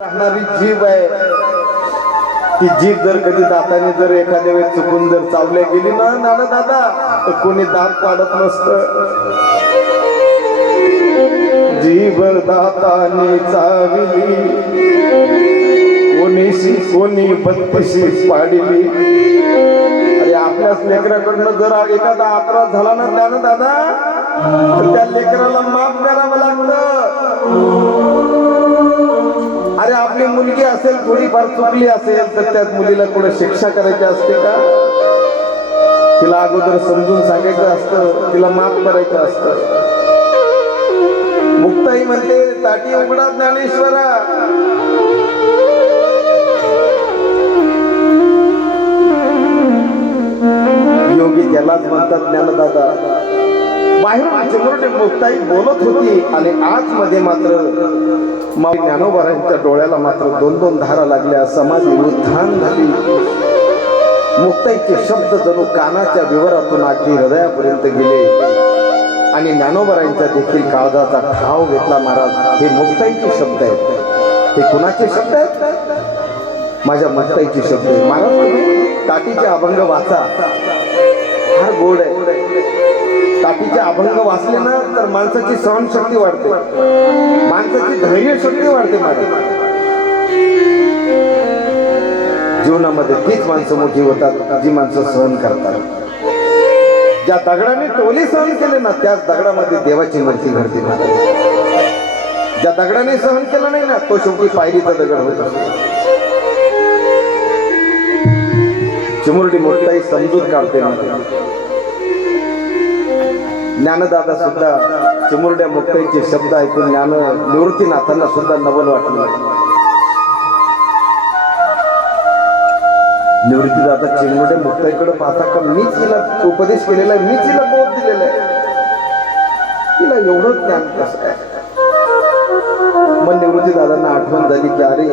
राहणारी जीभ आहे ती जीभ जर कधी दाताने जर एखाद्या वेळेस चुकून जर चावल्या गेली ना नाना दादा तर कोणी दात पाडत नसत. जीभ दाताने चाविली कोणी बत्तीशी पाडली. अरे आपल्याच लेकराकडनं जर एखादा अपराध झाला ना त्यानं दादा तर त्या लेकराला माफ करावं लागतं. अरे आपली मुलगी असेल थोडीफार चुकली असेल तर त्या मुलीला कुठे शिक्षा करायची असते का? तिला अगोदर समजून सांगायचं असतं, तिला माफ करायचं असतं. मुक्ताई म्हणते ताटी उघडा ज्ञानेश्वरा. योगी त्यालाच म्हणतात ज्ञानदादा. बाहेरून चिमुरडी मुक्ताई बोलत होती आणि आतमध्ये मात्र ज्ञानोबारांच्या डोळ्याला मात्र दोन दोन धारा लागल्या. समाधी उत्थान झाली. मुक्ताईचे शब्द जणू कानाच्या विवरातून अगदी हृदयापर्यंत गेले आणि ज्ञानोबारांच्या देखील काळजाचा ठाव घेतला. महाराज हे मुक्ताईचे शब्द आहेत. हे कुणाचे शब्द आहेत? माझ्या मुक्ताईचे शब्द आहेत. महाराज ताटीचे अभंग वाचा, फार गोड आहे. ताटीचे अभंग वाचले ना तर माणसाची सहनशक्ती वाढते, माणसाची धैर्य शक्ती वाढते. महाराज जीवनामध्ये तीच माणसं मोठी होतात जी माणसं सहन करतात. ज्या दगडाने टोले सहन केले ना त्याच दगडामध्ये देवाची मूर्ती घडते. ज्या दगडाने सहन केलं नाही ना तो शेवटी पायरीचा दगड होता. चिमुरडी मुक्ताई समजूत काढते. ज्ञानदादा सुद्धा चिमुरड्या मुक्ताईचे शब्द ऐकून निवृत्तीनाथांना सुद्धा नवल वाटलं. निवृत्तीदादा चिमुरड्या मुक्ताईकडे पाहता का मीच हिला उपदेश केलेला आहे, मीच हिला बोध दिलेला आहे, तिला एवढं ज्ञान कसं आहे? मग निवृत्तीदादांना आठवण झाली की अरे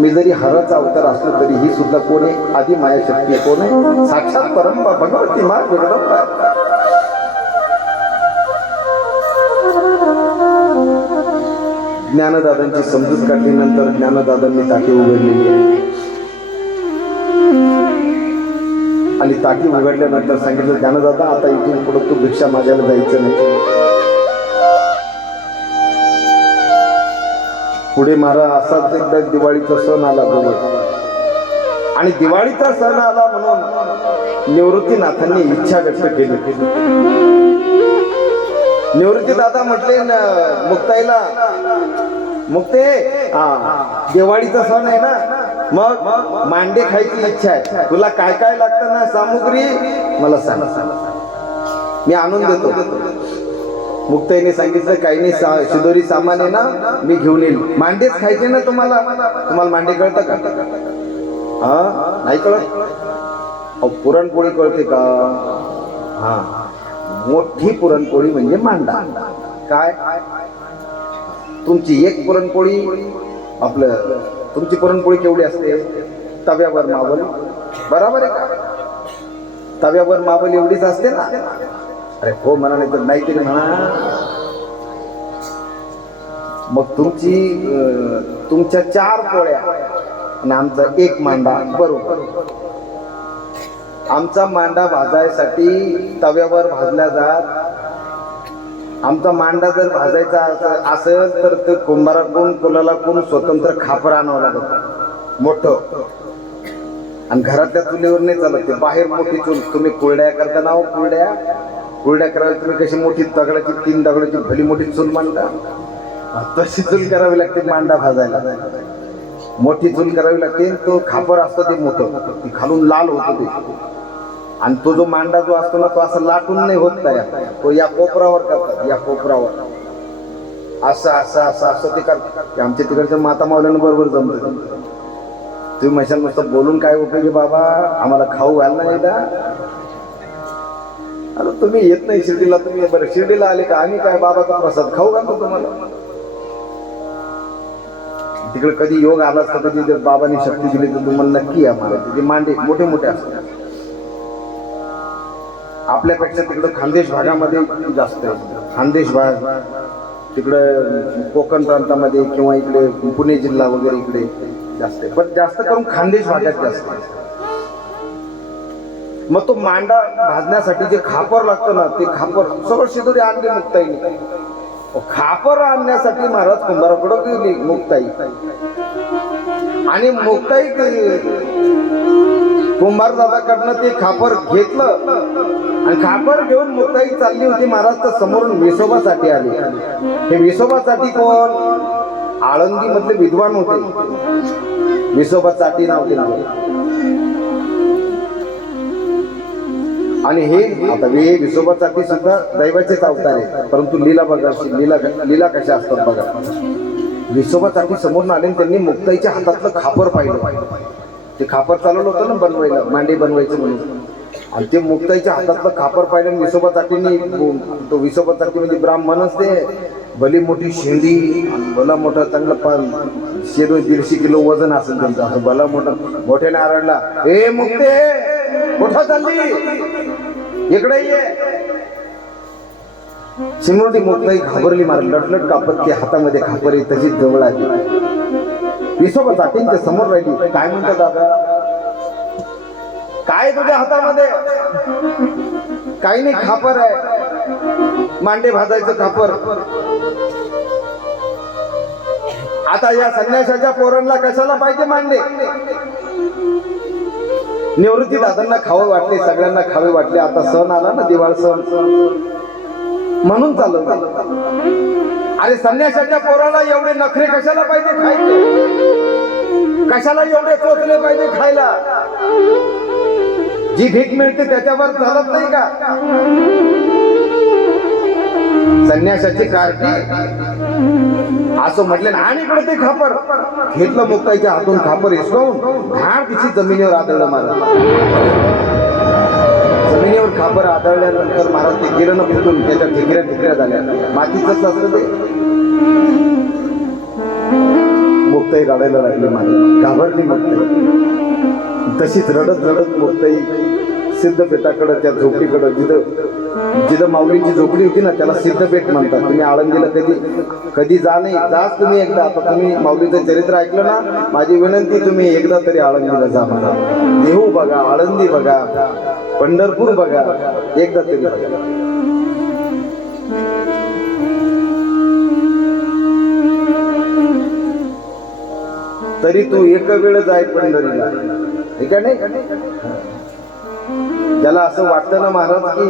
मी जरी हराचा अवतार असलो तरी ही सुद्धा कोण आहे? आधी माया शक्ती कोण आहे? साक्षात परंपा भगवती मा जगदंबा. ज्ञानदादांची समजूत काढल्यानंतर ज्ञानदादांनी ताटी उघडलेली आहे आणि ताटी उघडल्यानंतर सांगितलं ज्ञानदादा आता इथून पुढे तू भिक्षा मागायला जायचं नाही. पुढे महाराज असाच एकदा दिवाळीचा सण आला बरोबर आणि दिवाळीचा सण आला म्हणून निवृत्तीनाथांनी इच्छा व्यक्त केली. निवृत्तीदादा म्हटले मुक्ताईला, मुक्ते दिवाळीचा सण आहे ना मग मांडे खायची इच्छा आहे, तुला काय काय लागतं ना सामुग्री मला सांग, मी आणून देतो. मुक्ताईने सांगितलं काही नाही, शिदोरी सामान आहे ना मी घेऊन येईल. मांडेच खायचे ना तुम्हाला, तुम्हाला मांडे कळतं का? हा नाही कळत? पुरणपोळी कळते का? हा मोठी पुरणपोळी म्हणजे मांडा. काय तुमची एक पुरणपोळी आपलं तुमची पुरणपोळी केवढी असते? तव्यावर मावल, बरोबर आहे का? तव्यावर मावल एवढीच असते ना? अरे हो म्हणा, नाही तर नाही तरी म्हणा. मग तुमच्या 4 पोळ्या आणि आमचा 1 मांडा, बरोबर. आमचा मांडा भाजायसाठी तव्यावर भाजला जात. आमचा मांडा जर भाजायचा असेल तर ते कुंभाराकडून कोणाला कोण स्वतंत्र खापर आणावं लागत मोठं आणि घरातल्या चुलीवर नाही चालत ते, बाहेर मोठी चूल. तुम्ही कुरड्या करता ना, कुरड्या करायला तुम्ही कशी मोठी दगडाची 3 दगडाची भली मोठी चूल मांडता तशी चूल करावी लागते मांडा भाजायला. मोठी चूल करावी लागते. तो खापर असतो ते मोठं, ती खालून लाल होतो ते. आणि तो जो मांडा जो असतो ना तो असं लाटून नाही होत तयार, तो या कोपरावर करतात, या कोपरावर असं असं असं असं ते करतात. आमच्या तिकडच्या माता मावल्यानं बरोबर जमत. तुम्ही म्हशाल नुसतं बोलून काय उपयोगी बाबा, आम्हाला खाऊ घालला नाही का? अरे तुम्ही येत नाही शिर्डीला, तुम्ही बरं शिर्डीला आले का आम्ही काय बाबाचा प्रसाद खाऊ घालतो तुम्हाला. तिकडे कधी योग आला असता कधी जर बाबांनी शक्ती दिली तर तुम्हाला नक्की आम्हाला तिथे मांडे मोठे मोठे असतात. आपल्यापेक्षा तिकडे खानदेश भागामध्ये जास्त आहे. खानदेश भाग तिकडं कोकण प्रांतामध्ये किंवा इकडे पुणे जिल्हा वगैरे इकडे जास्त आहे, पण जास्त करून खानदेश भागात जास्त आहे. मग तो मांडा भाजण्यासाठी जे खापर लागतं ना, ते खापर सगळं शिदोरी आणली मुक्ताईने. खापर आणण्यासाठी महाराज कुंभाराकडे गेली मुक्ताई, आणि मुक्ताई कुंभार दादाकडनं ते खापर घेतलं, आणि खापर घेऊन मुक्ताई चालली होती महाराज. तर समोरून विसोबासाठी आले. हे विसोबासाठी कोण? आळंदी मधले विद्वान होते, विसोबासाठी नाव दिलं. आणि हे आता विसोबासाठी सुद्धा दैवाचेच अवतार आहे, परंतु लीला बघा, लीला कशा असतात बघा. विसोबासाठी समोरून आले, त्यांनी मुक्ताईच्या हातातलं खापर पाहिलं. ते खापर चालवलं होतं ना बनवायला, मांडी बनवायचं म्हणून, आणि ते मुक्ताईच्या हातातलं खापर पाहिलं. विसोबासाठी तो विसोबासाठी म्हणजे ब्राह्मणच ते भली मोठी शेंडी, भला मोठा चांगला 150 किलो वजन असेल त्यांचं, असं भला मोठा मोठ्याने आरडला, हे मुक्ते कुठं चालली, इकडे ये. चिमुरडी मुक्ताई घाबरली, मार लटलट कापत ते हातामध्ये खापर आहे तशीच जवळ आली. विसोबा चाटींच्या समोर राहिली. काय म्हणतात दादा, काय तुझ्या हातामध्ये? काही नाही, खापर आहे, मांडे भाजायचं खापर. आता या संन्यासाच्या पोरांना कशाला पाहिजे मांडे? निवृत्ती दादांना खावे वाटले, सगळ्यांना खावे वाटले. आता सण आला ना, दिवाळ सण, म्हणून चालत. अरे संन्यासाच्या पोराला एवढे नखरे कशाला पाहिजे खायचे? कशाला एवढे चोचले पाहिजे खायला? जी भीक मिळते त्याच्यावर चालत नाही का? संन्यासाची कार्टी असं म्हटलं ना. आणि इकडे ते खापर घेतलं मुक्ताईच्या हातून, खापर हिसकावून घाण तिची जमिनीवर आदळलं महाराज. जमिनीवर खापर आदळल्यानंतर महाराज ते गेलं ना फुटून, त्याच्या ठिकऱ्या झाल्या. मातीच असतं ते. मुक्ताई रडायला लागली, माझी घाबरली मुक्ताई. तशीच रडत रडत मुक्ताई सिद्धपेठाकडे, त्या झोपडीकडे, जिथं माऊलींची झोपडी होती ना, त्याला सिद्धपेठ म्हणतात. तुम्ही आळंदीला कधी जा नाही, जाच तुम्ही एकदा. आता तुम्ही माऊलीचं चरित्र ऐकलं ना, माझी विनंती, तुम्ही एकदा तरी आळंदीला जा म्हणा. देहू बघा, आळंदी बघा, पंढरपूर बघा, एकदा तरी बघा. तरी तू एक वेळ जाय पंढरीला, ठीक आहे नाही? ज्याला असं वाटतं ना महाराज की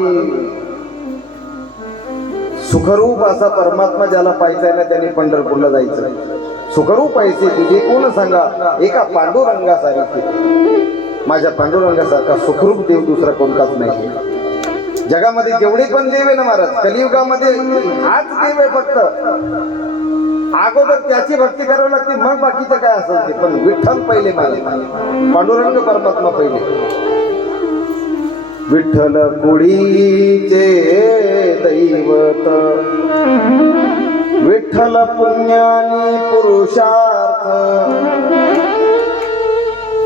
सुखरूप असा परमात्मा ज्याला पाहायचा ना, त्याने पंढरपूरला जायचं. सुखरूप पाहिजे तुझे कोण सांगा, एका पांडुरंगासारखे, माझ्या पांडुरंगासारखा सुखरूप देव दुसरा कोणताच नाही जगामध्ये. जेवढे पण देव आहे ना महाराज, कलियुगामध्ये हाच देव आहे फक्त. अगोदर त्याची भक्ती करावी लागते, मग बाकीचं काय असेल ते. पण विठ्ठल पहिले महाराज, पांडुरंग परमात्मा पहिले. विठ्ठल कुडीचे दैवत, विठ्ठल पुण्यानी पुरुषार्थ,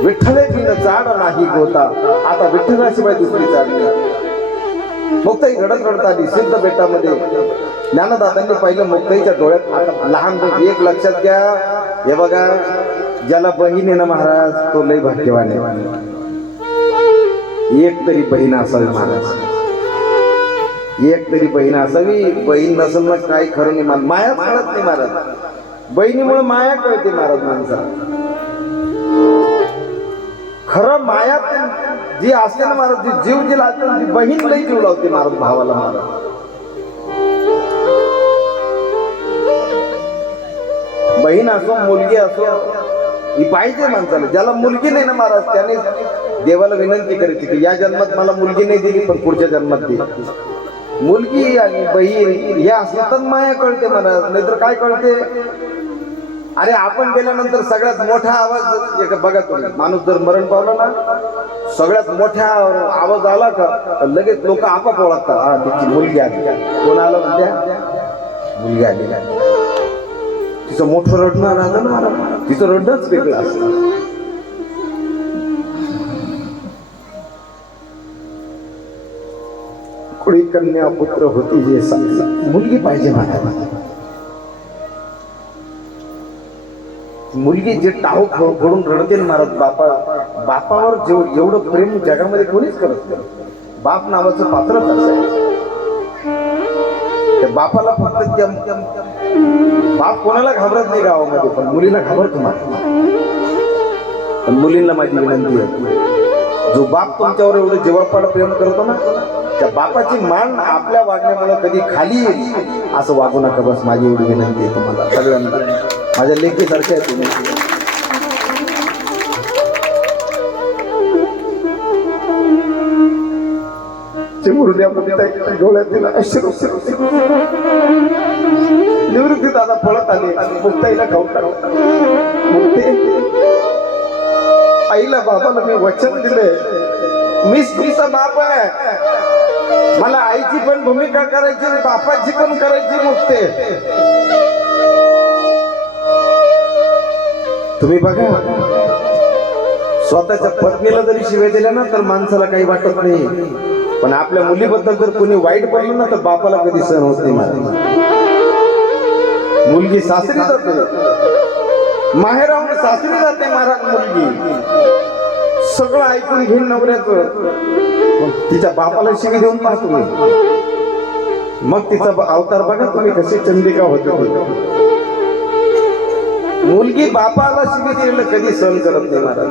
विठ्ठले बिन जाड नाही गोता. आता विठ्ठलाशिवाय दुसरी जाड नाही. मुक्ताई रडत रडत आली सिद्धपेठामध्ये. ज्ञानदादांनी पाहिलं मुक्ताईच्या डोळ्यात. आता लहान एक लक्षात घ्या, हे बघा, ज्याला बहीण आहे ना महाराज, तो लय भाग्यवान आहे. एक तरी बहीण असावी महाराज, एक तरी बहीण असावी. बहीण नसेल ना काही खरं नाही. माया कळत नाही महाराज, बहिणीमुळे माया कळते महाराज माणसाला. खरं माया जी असते ना महाराज, जी जीव जी लागते, ती बहीण लई जीव लावते महाराज भावाला. महाराज बहीण असो, मुलगी असो, ही पाहिजे माणसाला. ज्याला मुलगी नाही ना महाराज, त्याने देवाला विनंती करायची की या जन्मात मला मुलगी नाही दिली, पण पुढच्या जन्मात दे. मुलगी आणि बहीण हे असलं तर माया कळते महाराज, नाहीतर काय कळते? अरे आपण गेल्यानंतर सगळ्यात मोठा आवाज बघा तुम्ही, माणूस जर मरण पावला ना, सगळ्यात मोठा आवाज आला का लगेच लोक आपाप ओळखतात, हा तिची मुलगी आली. कोण आलं म्हणत्या? मुलगी आली. तिचं मोठं रडणं राहतं ना, तिचं रडणंच वेगळं असतं. कुडी कन्या पुत्र होती जे सांगला, मुलगी पाहिजे मला. मुलगी जे टाहो फोडून रडते ना महाराज, बापावर एवढं प्रेम जगामध्ये कोणीच करत नाही. बाप नावाचं पात्रच असायचं. त्या बापाला फक्त बाप कोणाला घाबरत नाही गावामध्ये, पण मुलीला घाबरतो मात्र. पण मुलींना माझी विनंती आहे, जो बाप तुमच्यावर एवढं जीवापाड प्रेम करतो ना, त्या बापाची मान आपल्या वागण्यामुळे कधी खाली येईल असं वागू नका. बस माझी एवढी विनंती आहे तुम्हाला सगळ्यांना. माझ्या लेकीसारखे आहे तुम्ही. निवृत्ती दादा पळत आले, मुक्ताईला खाऊन आईला बाबाला मी वचन दिले, मीच तुमचा बाप आहे, मला आईची पण भूमिका करायची, बापाची पण करायची. मुक्ते तुम्ही बघा, स्वतःच्या पत्नीला जरी शिवाय दिल्या ना तर माणसाला काही वाटत नाही, पण आपल्या मुलीबद्दल जर कोणी वाईट बोललं ना तर बापाला कधी सहन होत नाही. मुलगी सासरी जाते, माहेराहून सासरी जाते महाराज. मुलगी सगळं ऐकून घेईन नवऱ्याचं, तिच्या बापाला शिवी देऊन पाहतो मी. मग तिचा अवतार बघा तुम्ही, कशी चंडिका होते. मुलगी बापाला शिवी दिलेलं कधी सहन करत नाही महाराज.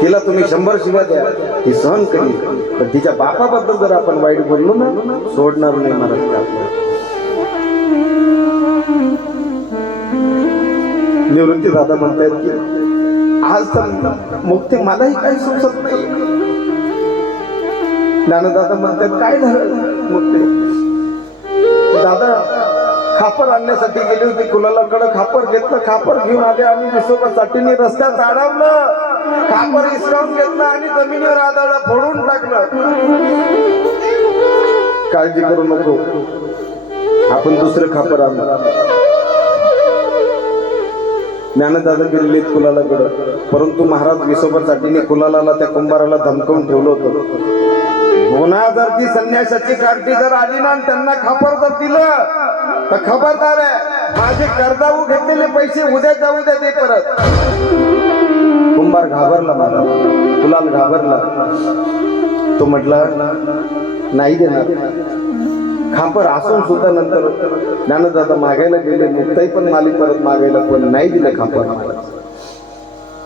तिला तुम्ही 100 शिव्या द्या, ती सहन करी, पण तिच्या बापाबद्दल जर आपण वाईट बोललो ना, सोडणार नाही महाराज. निवृत्ती दादा म्हणतायत की आज तर मुक्ती मलाही काही सुचत नाही. ज्ञानदादा म्हणतात काय झालं मुक्ती? दादा खापर आणण्यासाठी गेले होते कुलालाकडे, खापर घेतलं, खापर घेऊन आले आणि विसोबासाठी रस्त्यात अडवलं, खापर इसरावून घेतलं आणि जमिनीवर आदळलं, फोडून टाकलं. काळजी करू नको, आपण दुसरं खापर आणलं. ज्ञानदादा गेलेले कुलालाकडं, परंतु महाराज विसोबासाठी कुलालाला त्या कुंभाराला धमकावून ठेवलं होतं. गुन्हा जर ती संन्यासाची कार्टी जर आली ना, त्यांना खापर जर दिलं तर खबरदार आहे, माझे कर्जाऊ घेतलेले पैसे उद्या जाऊ द्या ते परत. कुंभार घाबरला, माझा कुलाल घाबरला. तो म्हटला नाही देणार. खापर असून सुद्धा नंतर ज्ञानदादा मागायला गेले, मुक्ताई पण मालिक परत मागायला, पण नाही दिलं खापर.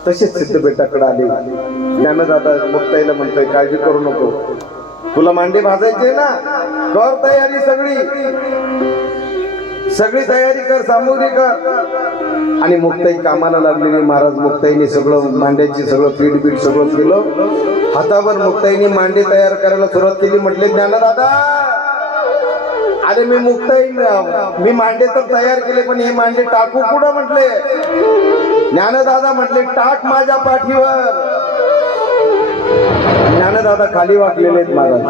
तसेच सिद्धबेटाकडे आले. ज्ञानदादा मुक्ताईला म्हणतोय काळजी करू नको, तुला मांडे भाजायचे ना, कर तयारी, सगळी तयारी कर, सामुग्री कर. आणि मुक्ताई कामाला लागलेली महाराज. मुक्ताईने सगळं मांड्याची सगळं पीठ सगळं केलं. हातावर मुक्ताईने मांडे तयार करायला सुरुवात केली. म्हटले ज्ञानदादा, अरे मी मांडे तर तयार केले, पण हे मांडे टाकू कुठं म्हटले? ज्ञानदादा म्हटले टाक माझ्या पाठीवर. ज्ञानदादा खाली वाकलेले आहेत महाराज.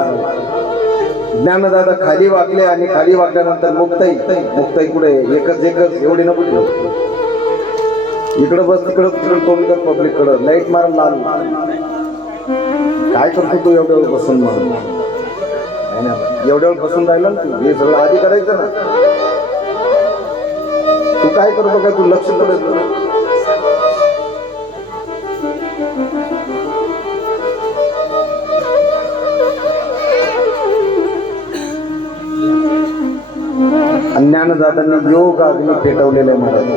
ज्ञानदादा खाली वाकले आणि खाली वाकल्यानंतर मुक्ताई कुठे? एकच एवढी नको, इकडं बस, तिकडं तोंड कर पब्लिक कडं, लाईट मार लाल. काय करतो तू एवढ्या बसून? म्हणून एवढ्या वेळ बसून राहिला ना तू, हे सगळं आधी करायचं ना. तू काय करतो काय? तू लक्ष करायचं. ज्ञानदादांनी योग अग्नी पेटवलेले महाराज,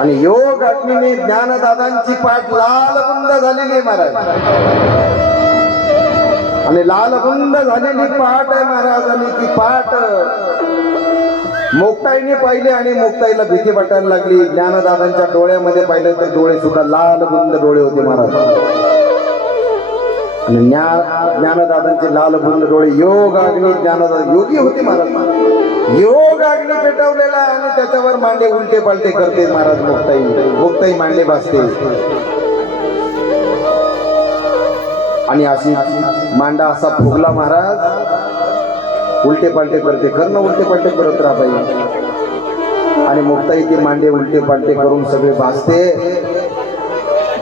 आणि योग अग्नीने ज्ञानदादांची पाठ लालबुंद झालेली महाराज. आणि लालबुंद झालेली पाठ आहे महाराज. आणि ती पाठ मुक्ताईने पाहिली आणि मुक्ताईला भीती वाटायला लागली. ज्ञानदादांच्या डोळ्यामध्ये पाहिलं तर डोळे सुद्धा लालबुंद डोळे होते महाराज. आणि ज्ञानदादांचे लालबुंद डोळे, योग अग्नी, ज्ञानदादा योगी होते महाराज. योग अग्नी पेटवलेला आणि त्याच्यावर मांडे उलटे पालटे करते महाराज. मुक्ताई मांडे भासते आणि अशी मांडा असा फुगला महाराज, उलटे पालटे करते. करणं उलटे पालटे करत राहा पाहिजे. आणि मुक्ताई ते मांडे उलटे पालटे करून सगळे भासते.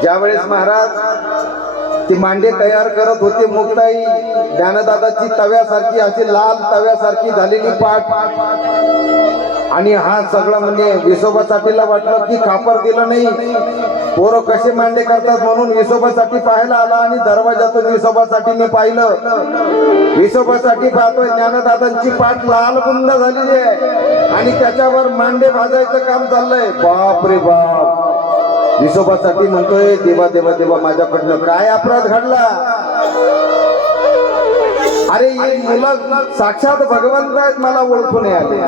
ज्यावेळेस महाराज ती मांडे तयार करत होते, मुक्ताई ज्ञानदादाची तव्यासारखी, अशी लाल तव्यासारखी झालेली पाठ आणि हा सगळं म्हणजे विसोबासाठीला वाटलं की खापर दिलं नाही, पोरं कसे मांडे करतात म्हणून विसोबासाठी पाहायला आला आणि दरवाजातून विसोबासाठीने पाहिलं. विसोबासाठी पाहतोय ज्ञानदादांची पाठ लाल बुंद झालेली आहे आणि त्याच्यावर मांडे भाजायचं काम चाललंय. बाप रे बाप. विसोबासाठी म्हणतोय देवा देवा देवा माझ्याकडनं काय अपराध घडला. अरे ही मुलं साक्षात भगवंत आहेत, मला ओळखून आले.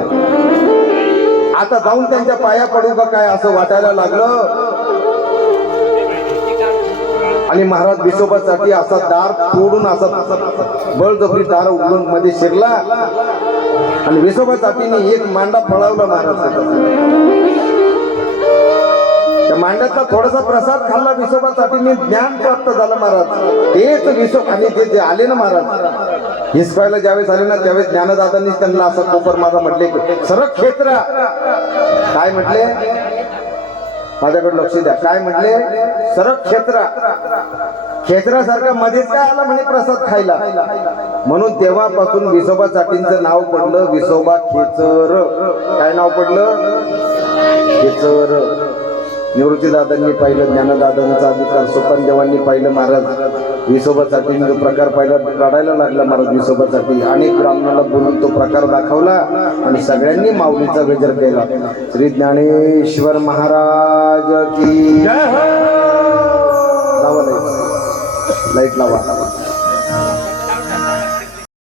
आता जाऊन त्यांच्या पाया पडू का काय असं वाटायला लागलं. आणि महाराज विसोबासाठी असा दार तोडून असा बळजबरी दार उघडून मध्ये शिरला आणि विसोबासाठीने एक मांडा पळवला महाराज. त्या मांड्याचा थोडासा प्रसाद खाल्ला विसोबासाठीने, ज्ञान प्राप्त झालं महाराज. तेच विसोब आणि ते जे आले ना महाराज हिसकायला ज्यावेळेस आले ना त्यावेळेस ज्ञानदादांनी त्यांना असं कोपर माझा म्हटले सरक क्षेत्रा. काय म्हटले, माझ्याकडे लक्ष द्या. काय म्हटले, सरक क्षेत्रा. क्षेत्रासारखा मध्येच काय आला म्हणे प्रसाद खायला. म्हणून तेव्हापासून विसोबासाठींचं नाव पडलं विसोबा खेचर. काय नाव पडलं, खेचर. निवृत्तीदादांनी पाहिलं, ज्ञानदादांचा अधिकार सोपानदेवांनी पाहिलं. महाराज विसोबासाठी जो प्रकार पाहिला रडायला लागला महाराज. विसोबासाठी अनेक ब्राह्मणाला बोलून तो प्रकार दाखवला आणि सगळ्यांनी माऊलीचा गजर केला. श्री ज्ञानेश्वर महाराज की लावा लाईट लावा.